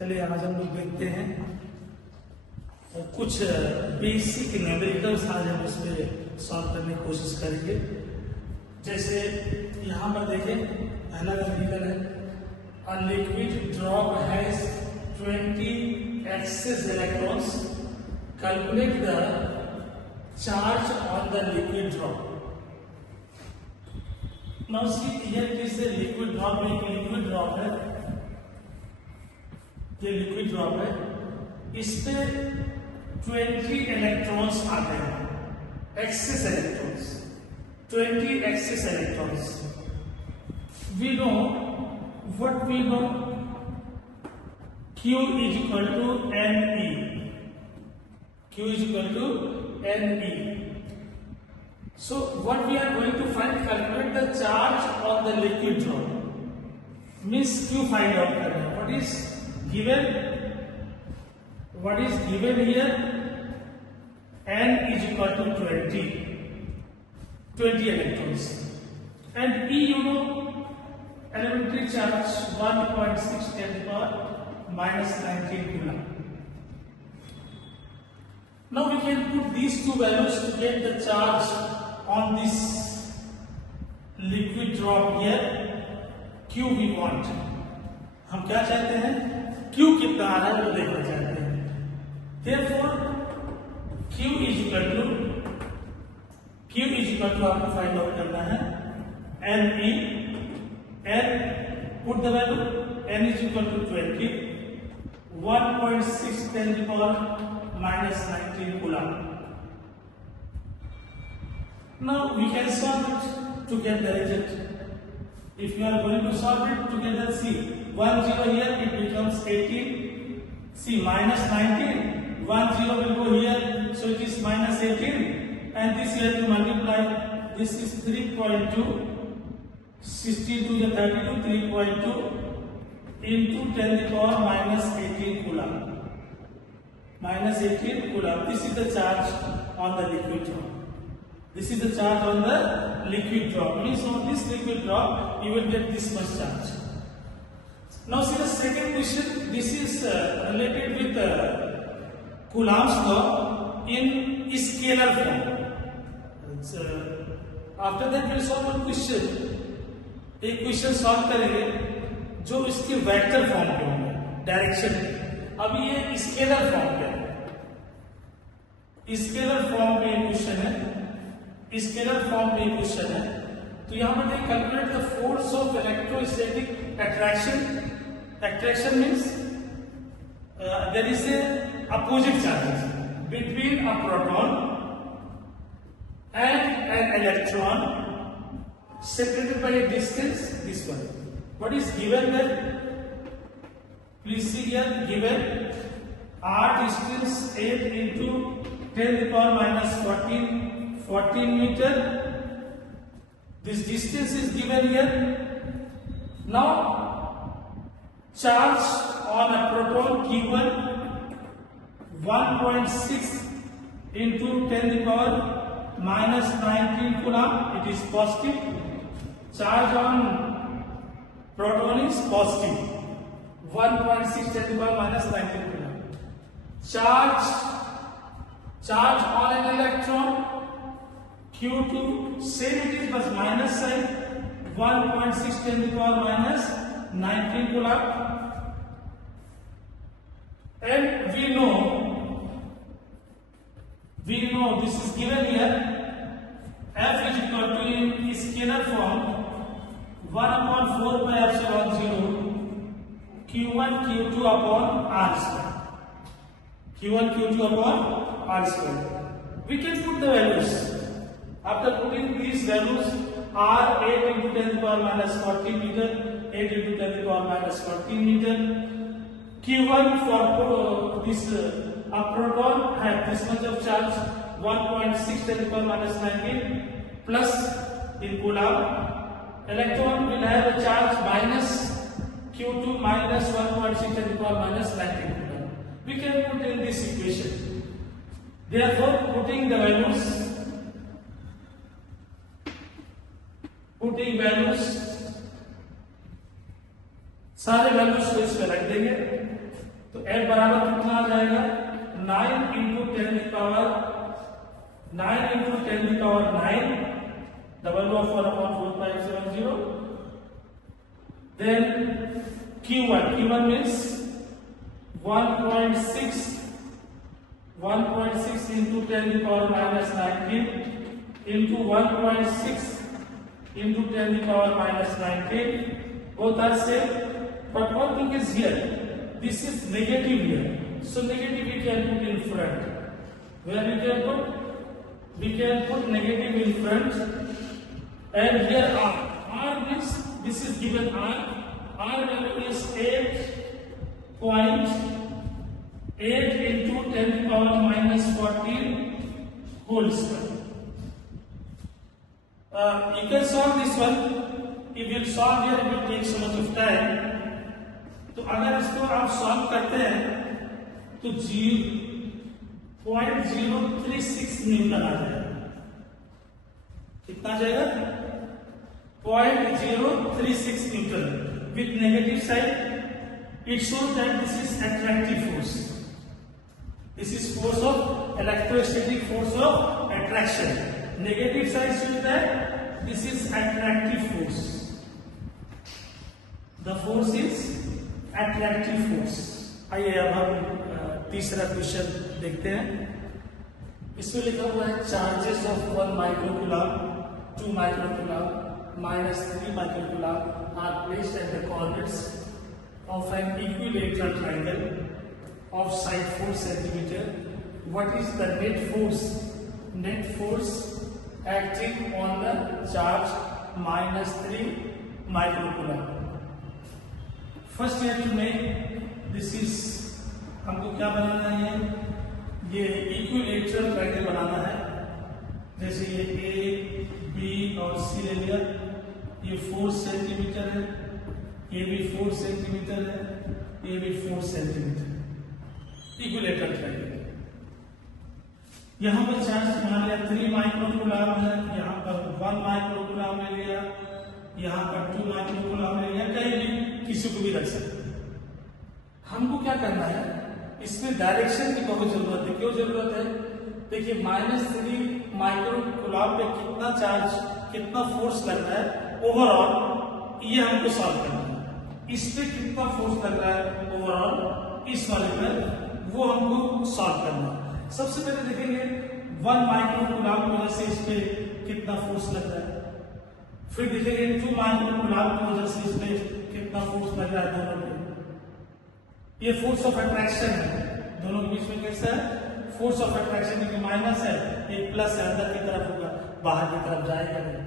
चलिए आज हम लोग देखते हैं कुछ बेसिक न्यूमेरिकल्स आज हम इसमें सॉल्व करने की कोशिश करेंगे। जैसे यहाँ पर देखें, पहला न्यूमेरिकल है, a liquid drop has 20 excess electrons, calculate the charge on the liquid drop। now see here it is a liquid drop, एक liquid drop है, ये लिक्विड ड्रॉप है, इस पे 20 इलेक्ट्रॉन्स आते हैं, excess electrons, 20 excess electrons. We know what we know, Q is equal to Ne, Q is equal to Ne। so what we are going to find, calculate the charge on the liquid drop, means Q find out करना है। what is given here, N is equal to 20 electrons, and E you know, elementary charge 1.6 10 to the power minus 19 coulomb। now we can put these two values to get the charge on this liquid drop here। Q we want, हम क्या चाहते हैं, Q कितना आ रहा है वो देखना चाहते हैं। Therefore Q is equal to आपको फाइंड आउट करना है Ne, N put the value, N is equal to 20, 1.6 10 to the power minus 19 coulomb। now we can solve it to get the result। if you are going to solve it together, see 1 0 here, it becomes 18, see minus 19, 1 0 will go here, so it is minus 18, and this here to multiply, this is 3.2, 16 to the 32, 3.2 into 10 to the power minus 18 coulomb, minus 18 coulomb। this is the charge on the liquid drop, this is the charge on the liquid drop, means on this liquid drop you will get this much charge। now see the second question, this is related with Coulomb's law in scalar form। after that we will solve one question, एक question solve करेंगे जो इसके vector form पे होंगे, direction पे। अभी ये scalar form पे है, स्केलर फॉर्म पे क्वेश्चन है, स्केलर फॉर्म पे क्वेश्चन है। तो यहां पर देखिए, calculate the force of electrostatic attraction. Attraction means there is a opposite charges between a proton and an electron separated by a distance, this one। what is given there, please see here, given r distance 8 into 10 to the power minus 14 meter, this distance is given here। now charge on a proton Q1 1.6 into 10 to the power minus 19 coulomb, it is positive, charge on proton is positive, 1.6 10 to the power minus 19 coulomb। charge on an electron Q2, same it is but minus sign, 1.6 10 to the power minus 19 coulomb। and we know this is given here, F is equal to, in scalar form, 1/4 pi epsilon 0 Q1 Q2 upon R square, Q1 Q2 upon R square। we can put the values, after putting these values, R 8 into 10 to the power minus 14 meter, 8 into 10 to the power minus 14 meter, Q1 for this a proton have this much of charge, 1.6 10 to the power minus 19 plus in coulomb, electron will have a charge minus Q2 minus 1.6 10 to the power minus 19 coulomb। we can put in this equation, therefore putting values, सारे values को इसमें रख देंगे। तो F बराबर कितना आ जाएगा 9 into 10 की पावर 9 into 10 की power 9 4/4/4570. Then Q1 means 1.6 into 10 to the power minus 19 into 1.6 into 10 to the power minus 19. Both are same, but one thing is here. This is negative here, so negative we can put in front. Where we can put? We can put negative in front, and here R means this is given R value is 8.8 into 10 to the power minus 14 whole square. You can solve this one. If you solve here, it will take so much of time. तो अगर इसको आप solve करते हैं तो 0.036 Newton आ जाएगा। कितना आ जाएगा 0.036 Newton with negative side. It shows that this is attractive force. This is force of electrostatic force of attraction. Negative side shows that this is attractive force. The force is attractive force. आइए अब हम तीसरा question देखते हैं। इसमें लिखा हुआ है charges of 1 microcoulomb 2 microcoulomb -3 microcoulomb are placed at the coordinates of an equilateral triangle of side 4 centimeter. What is the net force? Net force acting on the charge -3 microcoulomb. First we have to make this is हमको क्या बनाना है ये equilateral triangle बनाना है। जैसे ये A, B और C ले लिया, ये 4 सेंटीमीटर है, ये भी 4 सेंटीमीटर है, ये भी 4 सेंटीमीटर। Equilateral triangle. यहाँ पर चार्ज मान लिया 3 माइक्रोकूलम है, यहाँ पर 1 माइक्रोकूलम ले लिया, यहाँ पर 2 माइक्रोकूलम ले लिया, कहीं भी किसी को भी रख सकते हैं। हमको क्या करना है, इसमें डायरेक्शन की बहुत जरूरत है। क्यों जरूरत है? देखिए -3 माइक्रोकूलम पे कितना चार्ज, कितना फोर्स लग रहा है ओवरऑल, ये हमको सॉल्व करना है। इस पे कितना फोर्स लग रहा है ओवरऑल इस वाले पर, वो हमको सॉल्व करना है। सबसे पहले देखेंगे 1 माइक्रोकूलम की वजह से इस पे कितना फोर्स लग रहा है, फिर देखेंगे 2 माइक्रोकूलम की वजह से इस पे कितना फोर्स लग रहा है दोनों पे। ये फोर्स ऑफ अट्रैक्शन है, दोनों के बीच में कैसा है फोर्स ऑफ अट्रैक्शन, क्योंकि माइनस है एक प्लस है, अंदर की तरफ होगा बाहर की तरफ जाएगा नहीं।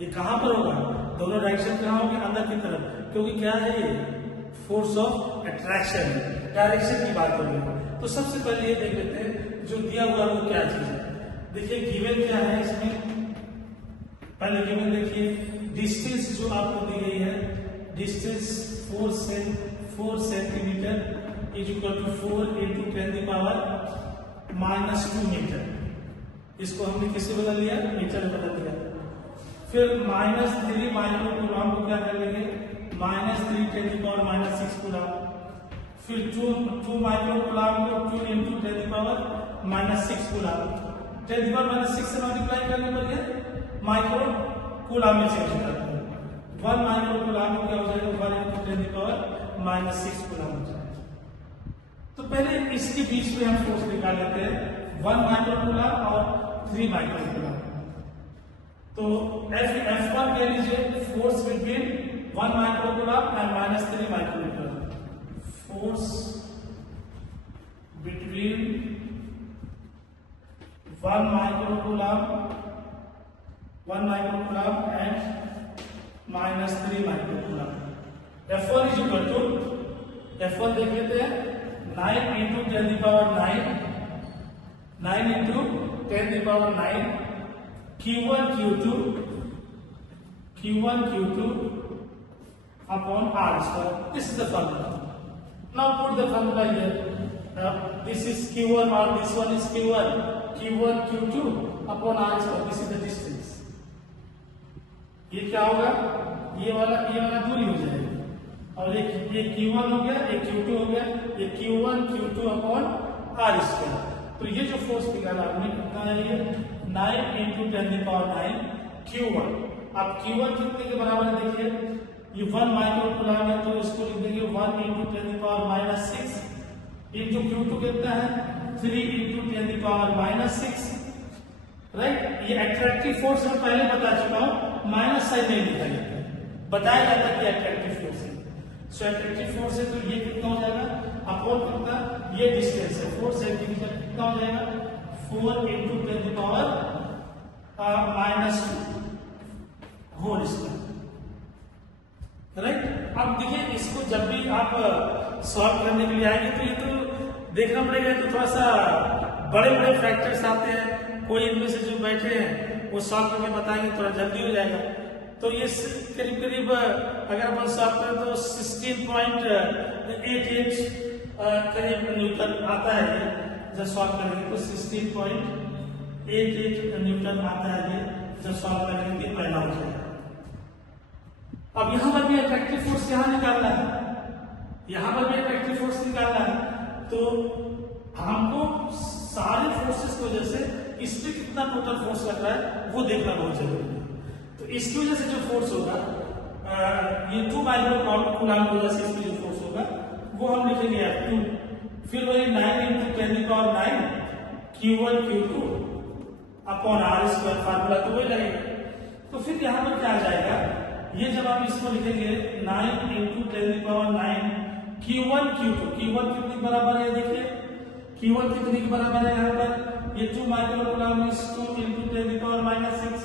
ये कहां पर होगा, दोनों डायरेक्शन कहां होगी अंदर की तरफ, क्योंकि क्या है ये फोर्स ऑफ अट्रैक्शन, डायरेक्शन की बात हो रही है। तो सबसे पहले ये देख लेते हैं जो दिया हुआ वो क्या चीज है। देखिए गिवन क्या है इसमें, पहले गिवन देखिए डिस्टेंस जो आपको दी गई है, distance 4 centimetre is equal to 4 into 10 to the power -2 metre. इसको हमने किससे बदल लिया, मीटर में बदल दिया। फिर -3 माइक्रोकूलम को क्या कर लेंगे, -3 10 to the power -6 कूलम। फिर 2 माइक्रोकूलम को 2 into 10 to the power -6 coulomb. 10 to the power -6 से मल्टीप्लाई करने पर ये माइक्रोकूलम में चेंज करते हैं। 1 माइक्रोकूलम को क्या हो जाएगा 1 into 10 to the power -6 coulomb हो जाएगा। तो पहले इसके बीच में हम फोर्स निकाल लेते हैं, 1 माइक्रोकूलम और 3 माइक्रोकूलम। तो F1 कह लीजिए force between 1 microcoulomb and -3 microcoulomb. Force between 1 microcoulomb and -3 microcoulomb. F1 is equal to, F1 देख लेते हैं 9 into 10 to the power 9 into 10 to the power 9 Q1 Q2 upon R square. This is the formula. Now put the formula here. This is Q1 or this one is Q1 Q2 upon R square. This is the distance. ये क्या होगा, ये वाला दूरी हो जाएगी और ये Q1 हो गया, ये Q2 हो गया, ये Q1 Q2 upon R square. तो ये जो फोर्स निकाला आपने कितना है, ये 9 इंटू 10⁹ Q1। अब Q1 कितने के बराबर है देखिए, ये 1 माइक्रो कूलम है, तो इसको लिख देंगे 1 इंटू 10⁻⁻6 इंटू Q2 कितना है 3 इंटू 10⁻⁻6, राइट। ये अट्रैक्टिव फोर्स हम पहले बता चुका हूं, माइनस साइन नहीं लिखा जाता, बताया जाता कि अट्रैक्टिव फोर्स है। सो अट्रैक्टिव फोर्स है तो ये कितना हो जाएगा, अपॉन कितना, ये डिस्टेंस है 4 सेंटीमीटर, कितना हो जाएगा 4 इंटू 10⁻⁻² होल स्क्वायर, राइट। अब देखिए इसको जब भी आप सॉल्व करने के लिए आएंगे तो ये तो देखना पड़ेगा, तो थोड़ा सा बड़े बड़े फैक्टर्स आते हैं, कोई इनमें से जो बैठे हैं वो सॉल्व करके बताएंगे, थोड़ा जल्दी हो जाएगा। तो ये करीब करीब अगर अपन सॉल्व करें तो 16.88 करीब न्यूटन आता है ये, जब सॉल्व करेंगे तो 16.88 न्यूटन आता है ये, जब सॉल्व करेंगे तो पहला हो जाएगा। अब यहां पर भी अट्रैक्टिव फोर्स यहां निकालना है, यहां पर भी अट्रैक्टिव फोर्स निकालना है, तो हमको सारे फोर्सेस की वजह से इस पे कितना टोटल फोर्स लग रहा है वो देखना बहुत जरूरी है। तो इसकी वजह से जो फोर्स होगा, ये 2 माइक्रो कूलम की वजह से इसमें जो फोर्स होगा वो हम लिखेंगे F2, फिर वही 9 into 10⁹ Q1 Q2 upon R square, formula तो वही लगेगा। तो फिर यहाँ पर क्या आ जाएगा, ये जब आप इसको लिखेंगे 9 इंटू 10⁹ Q1 Q2, Q1 कितने बराबर है देखिए, Q1 कितने के बराबर है यहाँ पर, ये 2 microcoulomb is 2 into 10⁻⁻6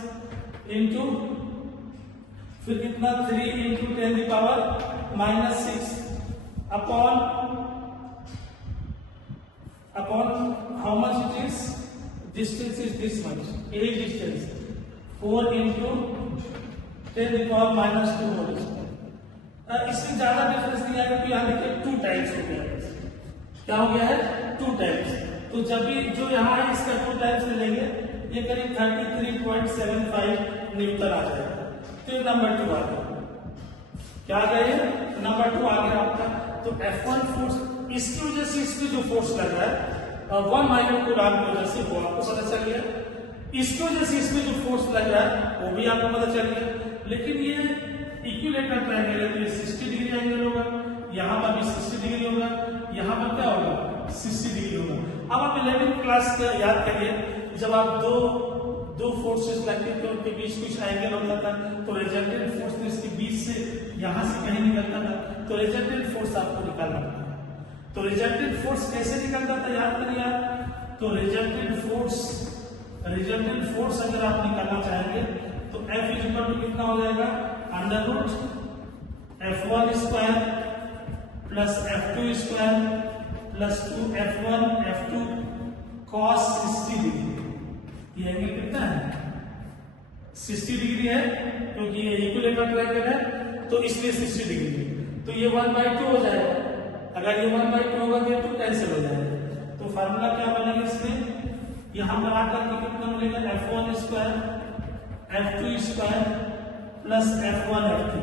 into फिर कितना 3 into 10⁻⁻6 upon how much it is, distance is this much, a distance 4 into 10⁻⁻² whole square. इसमें ज्यादा डिफरेंस नहीं आएगा, यहाँ देखिए 2 टाइम्स हो गया, क्या हो गया है 2 टाइम्स। तो जब भी जो यहाँ है इसका 2 टाइम्स ले लेंगे, ये करीब 33.75 न्यूटन आ जाएगा। तो ये नंबर 2 आ गया, क्या आ गया, ये नंबर 2 आ गया आपका। तो F1 फोर्स, इसकी वजह से इसमें जो फोर्स लग रहा है 1 माइक्रो कूलम की वजह से वो आपको पता चल गया, इसकी वजह से इसमें जो फोर्स लग रहा है वो भी आपको पता चल गया। लेकिन ये इक्विलेटरल ट्रायंगल है तो ये 60 डिग्री एंगल होगा, यहाँ पर भी 60 डिग्री होगा, यहाँ पर क्या होगा 60 डिग्री होगा। अब आप 11th क्लास का याद करिए, जब आप दो फोर्सेस लगते थे उनके बीच कुछ एंगल होता था, तो रिजल्टेंट फोर्स तो इसके बीच से यहां से कहीं निकलता था, तो रिजल्टेंट फोर्स आपको निकालना पड़ता। तो रिजल्टेंट फोर्स कैसे निकलता था याद करिए आप, तो रिजल्टेंट फोर्स अगर आप निकालना चाहेंगे तो F इक्वल टू कितना हो जाएगा, √ F1 square plus F2 square plus 2F1 F2 cos 60 degree. ये एंगल कितना है 60 डिग्री है, क्योंकि ये इक्विलेटरल ट्रायंगल है तो इसलिए 60 डिग्री है। तो ये 1/2 हो जाएगा, अगर ये 1/2 होगा तो 2 कैंसिल हो जाएगा। तो फार्मूला क्या बनेगा इसमें, यहां पर आकर के कितना मिलेगा F1 square F2 square plus F1 F2।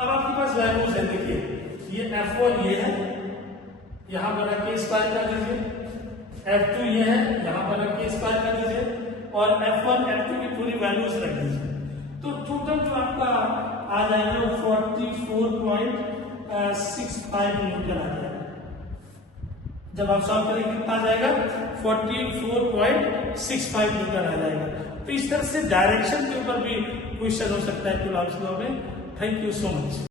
अब आपके पास वैल्यूज है, देखिए ये F1 ये है, यहां पर रख के स्क्वायर कर दीजिए, F2 ये है, यहां पर रख के स्क्वायर कर दीजिए, और F1 F2 की पूरी वैल्यूज रख दीजिए। तो टोटल जो आपका आ जाएगा 44.65 न्यूटन आ जाएगा। जब आप सॉल्व करेंगे कितना आ जाएगा 44.65 न्यूटन आ जाएगा। तो इस तरह से डायरेक्शन के ऊपर भी क्वेश्चन हो सकता है कूलॉम्स लॉ में। Thank you so much.